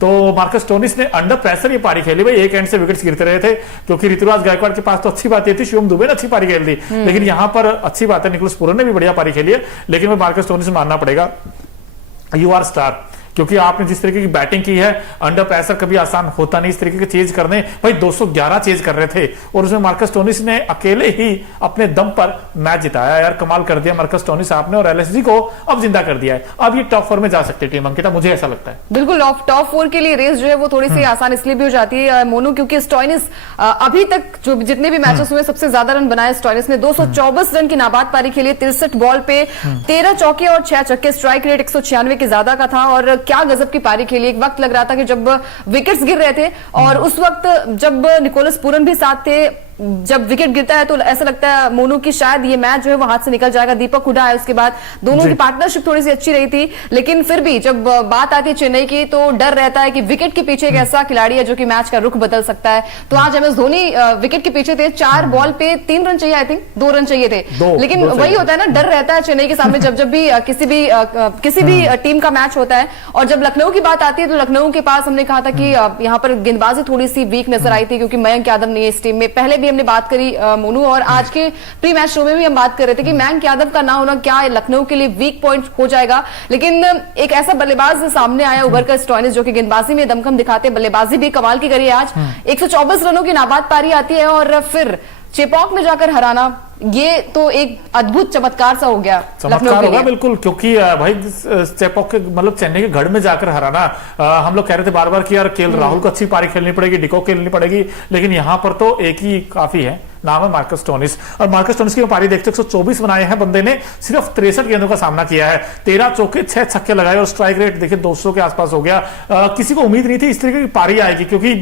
तो Marcus Stoinis ने under pressure ये पारी खेली। भाई एक एंड से विकेट्स गिरते रहे थे क्योंकि ऋतुराज गायकवाड़ के पास तो अच्छी बात ये थी, शिवम दुबे ने अच्छी पारी खेल दी, लेकिन यहां पर अच्छी बात है निकोलस पूरन ने भी बढ़िया पारी खेली है। लेकिन मैं मार्कस स्टोनिस से मानना पड़ेगा यू आर स्टार, क्योंकि आपने जिस तरीके की बैटिंग की है, अंडर प्रेशर कभी आसान होता नहीं इस तरीके के चेज करने। भाई 211 चेज कर रहे थे और उसमें मार्कस स्टोनिस ने अकेले ही अपने दम पर मैच जिताया। यार कमाल कर दिया मार्कस स्टोनिस आपने, और एलएसजी को अब जिंदा कर दिया है। अब ये टॉप 4 में जा सकती है टीम अंकिता, मुझे ऐसा लगता है। बिल्कुल, टॉप 4 के लिए रेस जो है वो थोड़ी सी आसान इसलिए भी हो जाती है मोनू, क्योंकि स्टोइनिस अभी तक जो जितने भी मैचेस हुए सबसे ज्यादा रन बनाए स्टोइनिस ने। 224 रन की नाबाद पारी खेली, 63 बॉल पे 13 चौके और 6 छक्के, स्ट्राइक रेट 196 के ज्यादा का था। और क्या गजब की पारी खेली। एक वक्त लग रहा था कि जब विकेट्स गिर रहे थे और उस वक्त जब निकोलस पूरन भी साथ थे, जब विकेट गिरता है तो ऐसा लगता है मोनू की शायद ये मैच जो है वो हाथ से निकल जाएगा। दीपक हुडा है उसके बाद, दोनों की पार्टनरशिप थोड़ी सी अच्छी रही थी, लेकिन फिर भी जब बात आती है चेन्नई की तो डर रहता है कि विकेट के पीछे एक ऐसा खिलाड़ी है जो कि मैच का रुख बदल सकता है। तो आज एमएस धोनी विकेट के पीछे थे, 4 बॉल पे 3 रन चाहिए, आई थिंक 2 रन चाहिए थे, लेकिन वही होता है ना, डर रहता है चेन्नई के सामने जब भी किसी भी टीम का मैच होता है। और जब लखनऊ की बात आती है तो लखनऊ के पास हमने कहा था कि यहाँ पर गेंदबाजी थोड़ी सी वीक नजर आई थी, क्योंकि मयंक यादव नहीं है इस टीम में। पहले भी हमने बात करी मोनू, और आज के प्री मैच शो में भी हम बात कर रहे थे कि मयंक यादव का ना होना क्या लखनऊ के लिए वीक पॉइंट हो जाएगा। लेकिन एक ऐसा बल्लेबाज सामने आया उभर कर, स्टोइनिस, जो कि गेंदबाजी में दमखम दिखाते, बल्लेबाजी भी कमाल की करी आज। 124 रनों की नाबाद पारी आती है और फिर चेपॉक में जाकर हराना, ये तो एक अद्भुत चमत्कार सा हो गया, चमत्कार होगा बिल्कुल। क्योंकि भाई चेपॉक के मतलब चेन्नई के गढ़ में जाकर हराना, हम लोग कह रहे थे बार बार कि यार केएल राहुल को अच्छी पारी खेलनी पड़ेगी, डिकॉक खेलनी पड़ेगी, लेकिन यहां पर तो एक ही काफी है, नाम है मार्कस स्टोनिस। और मार्कस स्टोनिस की पारी देखते 124 बनाए हैं बंदे ने, सिर्फ 63 गेंदों का सामना किया है, 13 चौके 6 छक्के लगाए और स्ट्राइक रेट देखिए 200 के आसपास हो गया। किसी को उम्मीद नहीं थी इस तरीके की पारी आएगी, क्योंकि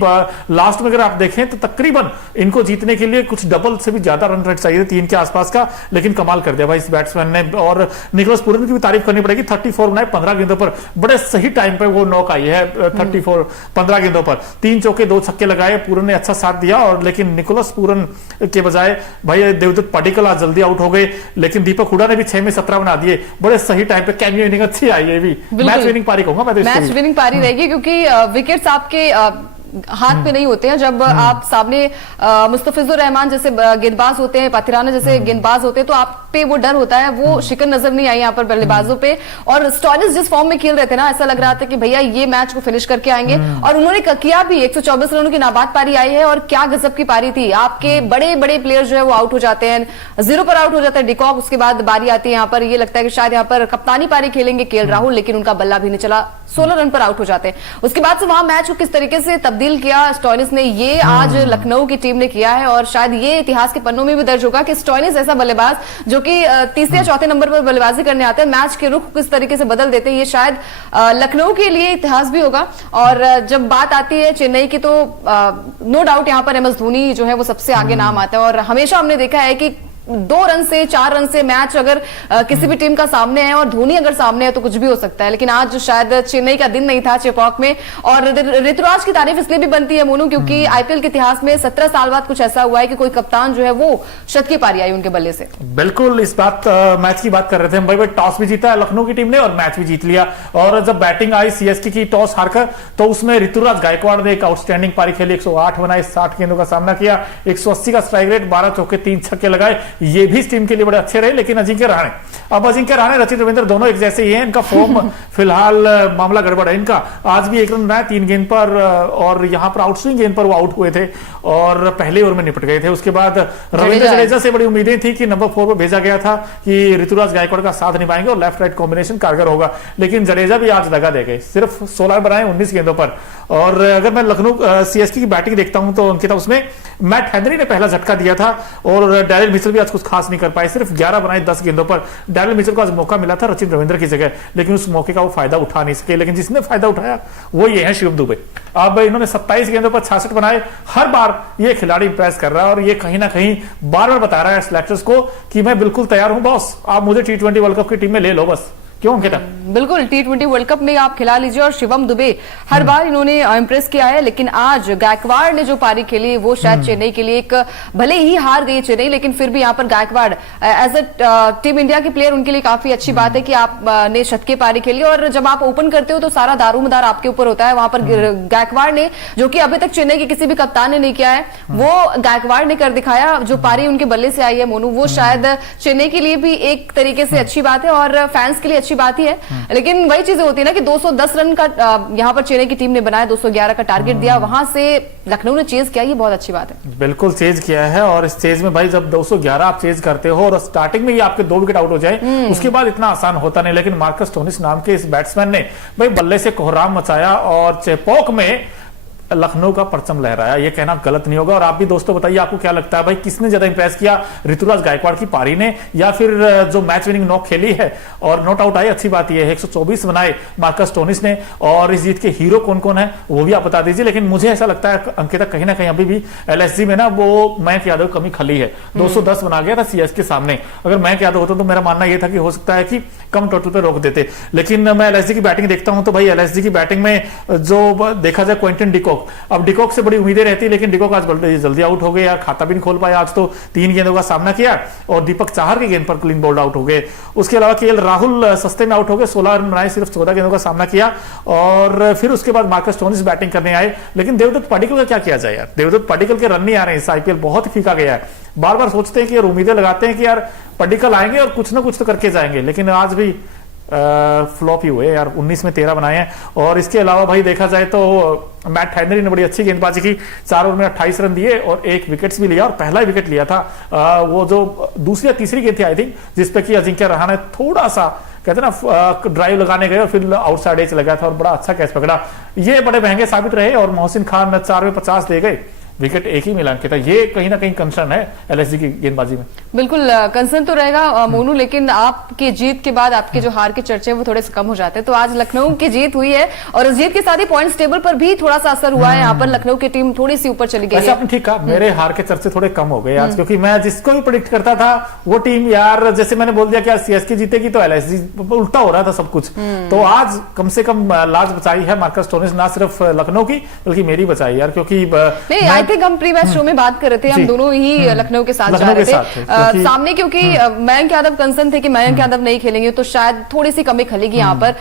लास्ट में अगर आप देखें तो तकरीबन इनको जीतने के लिए कुछ डबल से भी ज्यादा रन रेट चाहिए, 3 के आसपास का, लेकिन कमाल कर दिया भाई इस बैट्समैन ने। और निकोलस पूरन की भी तारीफ करनी पड़ेगी, 34 बनाए 15 गेंदों पर, बड़े सही टाइम पर वो नॉक आई है। 34 15 गेंदों पर 3 चौके 2 छक्के लगाए, पूरन ने अच्छा साथ दिया। और लेकिन निकोलस पूरन के बजाय भाई देवदत्त पडिक्कल आज जल्दी आउट हो गए, लेकिन दीपक हुडा ने भी 6 में 17 बना दिए, बड़े सही टाइम पे। कैमियो इनिंग अच्छी आई है, भी मैच विनिंग पारी कहूंगा मैं तो, मैच विनिंग पारी रहेगी, क्योंकि विकेट्स आपके हाथ पे नहीं होते हैं। जब आप सामने मुस्तफिजुर रहमान जैसे गेंदबाज होते हैं, पाथिराना जैसे गेंदबाज होते हैं, तो आप पे वो डर होता है, वो शिकन नजर नहीं आई यहाँ पर बल्लेबाजों पे। और स्टोइनिस जिस फॉर्म में खेल रहे थे ना, ऐसा लग रहा था कि भैया ये मैच को फिनिश करके आएंगे, और उन्होंने किया भी। 124 रनों की नाबाद पारी आई है और क्या गजब की पारी थी। आपके बड़े बड़े प्लेयर जो है वो आउट हो जाते हैं, 0 पर आउट हो जाता है डिकॉक, उसके बाद बारी आती है यहाँ पर, ये लगता है कि शायद यहाँ पर कप्तानी पारी खेलेंगे केएल राहुल, लेकिन उनका बल्ला भी नहीं चला, 16 रन पर आउट हो जाते हैं। उसके बाद से वहां मैच को किस तरीके से तब्दील किया स्टोइनिस ने, ये आज लखनऊ की टीम ने किया है। और शायद ये इतिहास के पन्नों में भी दर्ज होगा कि स्टोइनिस ऐसा बल्लेबाज जो कि तीसरे या चौथे नंबर पर बल्लेबाजी करने आते हैं, मैच के रुख किस तरीके से बदल देते हैं, ये शायद लखनऊ के लिए इतिहास भी होगा। और जब बात आती है चेन्नई की तो नो डाउट यहाँ पर एमएस धोनी जो है वो सबसे आगे नाम आता है। और हमेशा हमने देखा है कि 2 रन से 4 रन से मैच अगर किसी भी टीम का सामने है और धोनी अगर सामने है तो कुछ भी हो सकता है। लेकिन आज शायद चेन्नई का दिन नहीं था चेपॉक में। और ऋतुराज की तारीफ इसलिए भी बनती है मोनू, क्योंकि आईपीएल के इतिहास में 17 साल बाद कुछ ऐसा हुआ है कि कोई कप्तान जो है वो शत की पारी आई उनके बल्ले से। बिल्कुल, इस बात मैच की बात कर रहे थे हम भाई, टॉस भी जीता है लखनऊ की टीम ने और मैच भी जीत लिया। और जब बैटिंग आई सीएसके की टॉस हारकर, तो उसमें ऋतुराज गायकवाड़ ने एक आउटस्टैंडिंग पारी खेली, 108 बनाए, 60 गेंदों का सामना किया, 180 का स्ट्राइक रेट, 12 चौके 3 छक्के लगाए, ये भी टीम के लिए बड़े अच्छे रहे। लेकिन अजिंक्य रहाणे, अब अजिंक्य रहाणे रचिन रविंद्र दोनों एक जैसे ही हैं, इनका फॉर्म फिलहाल मामला गड़बड़ है इनका। आज भी 1 रन बनाया 3 गेंद पर, और यहां पर आउटस्विंग गेंद पर वो आउट हुए थे और पहले ओवर में निपट गए थे। उसके बाद रविंद्र जडेजा से बड़ी उम्मीदें थी कि नंबर 4 पर भेजा गया था कि ऋतुराज गायकवाड़ का साथ निभाएंगे और लेफ्ट राइट कॉम्बिनेशन कारगर होगा, लेकिन जडेजा भी आज दगा दे गए, सिर्फ 16 बनाए 19 गेंदों पर। और अगर मैं लखनऊ सीएसके की बैटिंग देखता हूं तो अंकिता, उसमें मैट हेनरी ने पहला झटका दिया था और डैरिल मिचेल भी आज कुछ खास नहीं कर पाए, सिर्फ 11 बनाए 10 गेंदों पर। डैरिल मिचेल को आज मौका मिला था रचिन रविंद्र की जगह, लेकिन उस मौके का वो फायदा उठा नहीं सके। लेकिन जिसने फायदा उठाया वो ये है शिवम दुबे। अब इन्होंने 27 गेंदों पर 66 बनाए, हर बार ये खिलाड़ी इंप्रेस कर रहा है और ये कहीं ना कहीं बार बार बता रहा है सिलेक्टर्स को कि मैं बिल्कुल तैयार हूं बॉस, आप मुझे T20 वर्ल्ड कप की टीम में ले लो बस, क्यों अंकिता? बिल्कुल, T20 वर्ल्ड कप में आप खिला लीजिए और शिवम दुबे हर बार इन्होंने इंप्रेस किया है, लेकिन आज गायकवाड़ ने जो पारी खेली वो शायद चेन्नई के लिए एक, भले ही हार गई चेन्नई, लेकिन फिर भी यहाँ पर Gaikwad as a team India के प्लेयर उनके लिए काफी अच्छी बात है कि आप ने शतकीय पारी खेली। और जब आप ओपन करते हो तो सारा दारोमदार आपके ऊपर होता है। वहां पर गायकवाड़ ने, जो कि अभी तक चेन्नई के किसी भी कप्तान ने नहीं किया है, वो गायकवाड़ ने कर दिखाया। जो पारी उनके बल्ले से आई है मोनू, वो शायद चेन्नई के लिए भी एक तरीके से अच्छी बात है और फैंस के लिए अच्छी बात ही है। लेकिन वही चीजें होती है ना कि 210 रन का यहाँ पर चेन्नई की टीम ने बनाया, 211 का टारगेट दिया, वहां से लखनऊ ने चेज किया, ये बहुत अच्छी बात है। बिल्कुल चेज किया है, और इस चेज में भाई जब 211 आप चेज करते हो और स्टार्टिंग में ही आपके 2 विकेट आउट हो जाए, उसके बाद इतना आसान होता नहीं। लेकिन मार्कस स्टोनिस नाम के इस बैट्समैन ने भाई बल्ले से कोहराम मचाया और चेपॉक में लखनऊ का परचम लहराया, ये कहना गलत नहीं होगा। और आप भी दोस्तों बताइए, आपको क्या लगता है भाई, किसने ज्यादा इंप्रेस किया, ऋतुराज गायकवाड़ की पारी ने या फिर जो मैच विनिंग नॉक खेली है और नॉट आउट आई? अच्छी बात यह है 124 बनाए मार्कस स्टोनिस ने, और इस जीत के हीरो कौन कौन है वो भी आप बता दीजिए। लेकिन मुझे ऐसा लगता है अंकिता, कहीं ना कहीं अभी भी एलएसजी में ना वो मयंक यादव कमी खली है। 210 बना गया था सीएसके के सामने, अगर मयंक यादव होता तो मेरा मानना यह था कि हो सकता है कि कम टोटल पे रोक देते। लेकिन मैं एलएसजी की बैटिंग देखता हूं तो भाई एलएसजी की बैटिंग में जो देखा जाए क्विंटन डिकॉक, अब डिकॉक से बड़ी उम्मीदें रहती, लेकिन डिकॉक आज जल्दी आउट हो गए यार, खाता भी नहीं खोल पाया। आज तो 3 गेंदों का सामना किया और दीपक चाहर की गेंद पर क्लीन बोल्ड आउट हो गए। उसके अलावा केएल राहुल सस्ते में आउट हो गए, 16 रन बनाए, सिर्फ 14 गेंदों का सामना किया। और फिर उसके बाद मार्कस स्टोनिस बैटिंग करने आए। लेकिन देवदत्त पडिक्कल का क्या किया जाए यार, देवदत्त पडिक्कल के रन नहीं आ रहे हैं, इस आईपीएल बहुत ही फीका गया है। बार बार सोचते हैं कि यार, उम्मीदें लगाते हैं कि यार पडिक्कल आएंगे और कुछ ना कुछ तो करके जाएंगे, लेकिन आज भी फ्लॉप ही हुए यार, 19 में 13 बनाए हैं। और इसके अलावा भाई देखा जाए तो मैट हेनरी ने बड़ी अच्छी गेंदबाजी की, 4 ओवर में 28 रन दिए और 1 विकेट भी लिया, और पहला विकेट लिया था वो जो दूसरी या तीसरी गेंद थी आई थिंक, जिसपे कि अजिंक्य रहाणे थोड़ा सा कहते ना ड्राइव लगाने गए और फिर आउटसाइड एज लगा था और बड़ा अच्छा कैच पकड़ा। ये बड़े महंगे साबित रहे और मोहसिन खान 4 में 50 दे गए, विकेट एक ही मिला अंकिता। ये कहीं ना कहीं कंसर्न है एलएसजी की गेंदबाजी में। बिल्कुल कंसर्न तो रहेगा मोनू, लेकिन आपकी जीत के बाद आपके जो हार के चर्चे वो थोड़े से कम हो जाते हैं। तो आज लखनऊ की जीत हुई है और इस जीत के साथ ही पॉइंट्स टेबल पर भी थोड़ा सा असर हुआ है। यहाँ पर लखनऊ की टीम थोड़ी सी ऊपर चली गई है। आपने ठीक कहा, मेरे हार के चर्चे थोड़े कम हो गए आज, क्योंकि मैं जिसको भी प्रेडिक्ट करता था वो टीम यार, जैसे मैंने बोल दिया कि आज सीएसके जीतेगी तो एलएसजी, उल्टा हो रहा था सब कुछ। तो आज कम से कम लाज बचाई है मार्कस स्टोनिस, ना सिर्फ लखनऊ की बल्कि मेरी बचाई यार, क्योंकि आई थिंक हम प्री मैच में बात कर रहे थे, हम दोनों ही लखनऊ के साथ जा रहे थे सामने, क्योंकि मयंक यादव कंसर्न थे कि मयंक यादव नहीं खेलेंगे तो शायद थोड़ी सी कमी खलेगी यहाँ पर।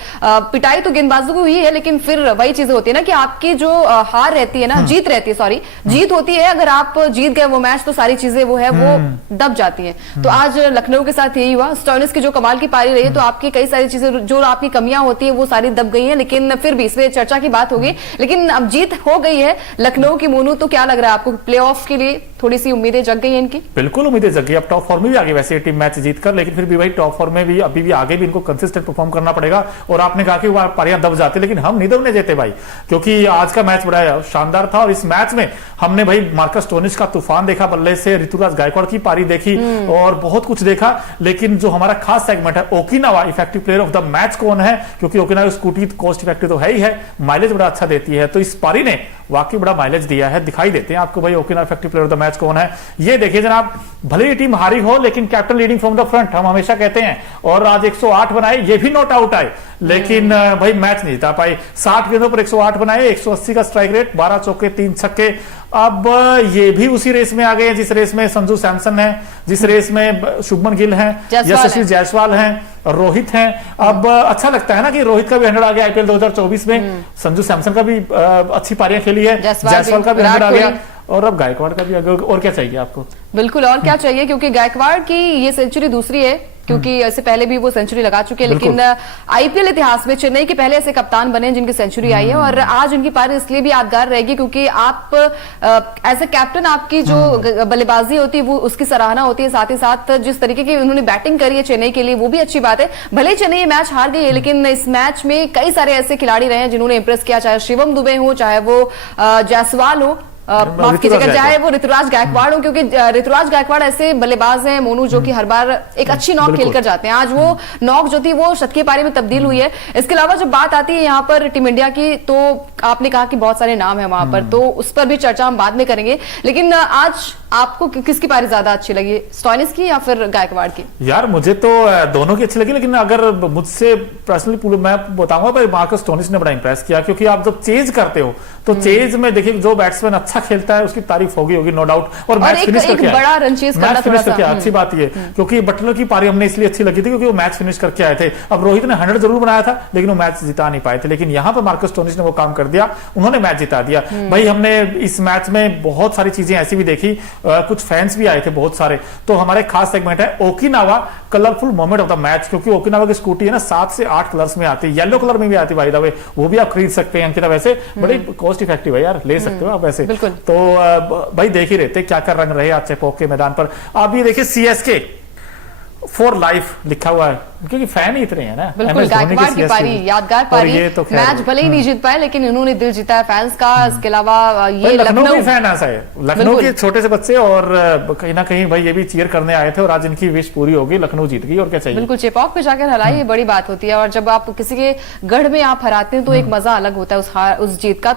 पिटाई तो गेंदबाजों को हुई है, लेकिन फिर वही चीजें होती है ना कि आपकी जो हार रहती है ना, जीत रहती है, सॉरी जीत होती है, अगर आप जीत गए वो मैच तो सारी चीजें वो है वो दब जाती है। तो आज लखनऊ के साथ यही हुआ। स्टोनिस की जो कमाल की पारी रही है, तो आपकी कई सारी चीजें जो आपकी कमियां होती है वो सारी दब गई है, लेकिन फिर भी इसमें चर्चा की बात होगी। लेकिन अब जीत हो गई है लखनऊ की। मोनू, तो क्या लग रहा है आपको, प्लेऑफ के लिए थोड़ी सी उम्मीदें जग गई हैं इनकी? बिल्कुल उम्मीदें जग गई। अब टॉप फोर में भी आगे वैसे टीम मैच जीतकर, लेकिन फिर भी भाई टॉप फोर में भी अभी भी आगे भी इनको कंसिस्टेंट परफॉर्म करना पड़ेगा। और आपने कहा कि वो पारियां दब जाती, लेकिन हम नहीं दबने देते भाई, क्योंकि आज का मैच बड़ा शानदार था। और इस मैच में हमने भाई मार्कस स्टोनिस का तूफान देखा बल्ले से, ऋतुराज गायकवाड़ की पारी देखी और बहुत कुछ देखा। लेकिन जो हमारा खास सेगमेंट है, Okinawa effective player of the match कौन है, क्योंकि ओकिनावा स्कूटी कॉस्ट इफेक्टिव तो है ही है, माइलेज बड़ा अच्छा देती है, तो इस पारी ने वाकई बड़ा माइलेज दिया है। दिखाई देते हैं आपको भाई Okinawa effective player of the match कौन है। ये देखिए जनाब, भले ही टीम हारी हो लेकिन captain leading from the front, हम हमेशा कहते हैं। और आज 108 बनाए, ये भी नॉट आउट आए, लेकिन भाई मैच नहीं जीता पाए। 60 गेंदों पर 108 बनाए, 180 का स्ट्राइक रेट, 12 चौके 3 छक्के। अब ये भी उसी रेस में आ गए जिस रेस में संजू सैमसन है, जिस रेस में शुभमन गिल हैं, यशस्वी जायसवाल हैं, रोहित हैं। अब अच्छा लगता है ना कि रोहित का भी 100 आ गया आईपीएल 2024 में, संजू सैमसन का भी अच्छी पारियां खेली है, जायसवाल का भी 100 आ गया, और अब गायकवाड़ का भी। और क्या चाहिए आपको? बिल्कुल, और क्या चाहिए, क्योंकि गायकवाड़ की ये सेंचुरी दूसरी है, क्योंकि इससे पहले भी वो सेंचुरी लगा चुके हैं। लेकिन आईपीएल इतिहास में चेन्नई के पहले ऐसे कप्तान बने जिनकी सेंचुरी आई है। और आज उनकी पारी इसलिए भी यादगार रहेगी क्योंकि आप एज ए कैप्टन आपकी जो बल्लेबाजी होती है वो उसकी सराहना होती है, साथ ही साथ जिस तरीके की उन्होंने बैटिंग करी है चेन्नई के लिए वो भी अच्छी बात है। भले चेन्नई ये मैच हार गई है, लेकिन इस मैच में कई सारे ऐसे खिलाड़ी रहे हैं जिन्होंने इंप्रेस किया, चाहे शिवम दुबे हो, चाहे वो जायसवाल हो, माफ कीजिएगा, चाहे वो ऋतुराज गायकवाड़ हो, क्योंकि ऋतुराज गायकवाड़ ऐसे बल्लेबाज हैं मोनू जो कि हर बार एक अच्छी नॉक खेलकर जाते हैं। आज वो नॉक जो थी वो शतकीय पारी में तब्दील हुई है। इसके अलावा जब बात आती है यहाँ पर टीम इंडिया की, तो आपने कहा कि बहुत सारे नाम है वहां पर, तो उस पर भी चर्चा हम बाद में करेंगे। लेकिन आज आपको किसकी पारी ज्यादा अच्छी लगी, स्टॉइनिस की या फिर गायकवाड़ की? यार मुझे तो दोनों की अच्छी लगी, लेकिन अगर मुझसे पर्सनली मैं बताऊंगा भाई मार्कस स्टोइनिस ने बड़ा इंप्रेस किया, क्योंकि आप जब चेज करते हो तो चेज में देखिए जो बैट्समैन अच्छा खेलता है उसकी तारीफ होगी नो डाउट। और मैच फिनिश करके बड़ा रन चेज करना थोड़ा सा अच्छी बात ये, क्योंकि बटलर की पारी हमने इसलिए अच्छी लगी थी क्योंकि वो मैच फिनिश करके आए थे। अब रोहित ने 100 जरूर बनाया था लेकिन वो मैच जिता नहीं पाए थे, लेकिन यहाँ पर मार्कस स्टोइनिस ने वो काम कर दिया, उन्होंने मैच जिता दिया। भाई हमने इस मैच में बहुत सारी चीजें ऐसी भी देखी, कुछ फैंस भी आए थे बहुत सारे, तो हमारे खास सेगमेंट है Okinawa colourful moment of the match, क्योंकि ओकिनावा की स्कूटी है ना 7 से 8 कलर्स में आती है, येलो कलर में भी आती है बाय द वे, वो भी आप खरीद सकते हैं अंकिता, वैसे बड़ी कॉस्ट इफेक्टिव है यार, ले सकते हो आप वैसे। तो भाई देख ही रहते क्या कर रंग रहे आज चेपॉक के मैदान पर। आप ये देखिए सीएसके फॉर लाइफ लिखा हुआ है, क्योंकि फैन ही इतने हैं ना। बिल्कुल, गायकवाड़ की पारी यादगार पारी, तो मैच भले ही नहीं जीत पाए लेकिन इन्होंने दिल जीता है फैंस का। इसके अलावा ये लखनऊ के फैन ऐसा है, लखनऊ के छोटे से बच्चे, और कहीं ना कहीं भाई ये भी चीयर करने आए थे और आज इनकी विश पूरी होगी, लखनऊ जीत गई और क्या चाहिए। बिल्कुल, चेपॉक पे जाकर हराई ये बड़ी बात होती है, और जब आप किसी के गढ़ में आप हराते हैं तो एक मजा अलग होता है उस जीत का।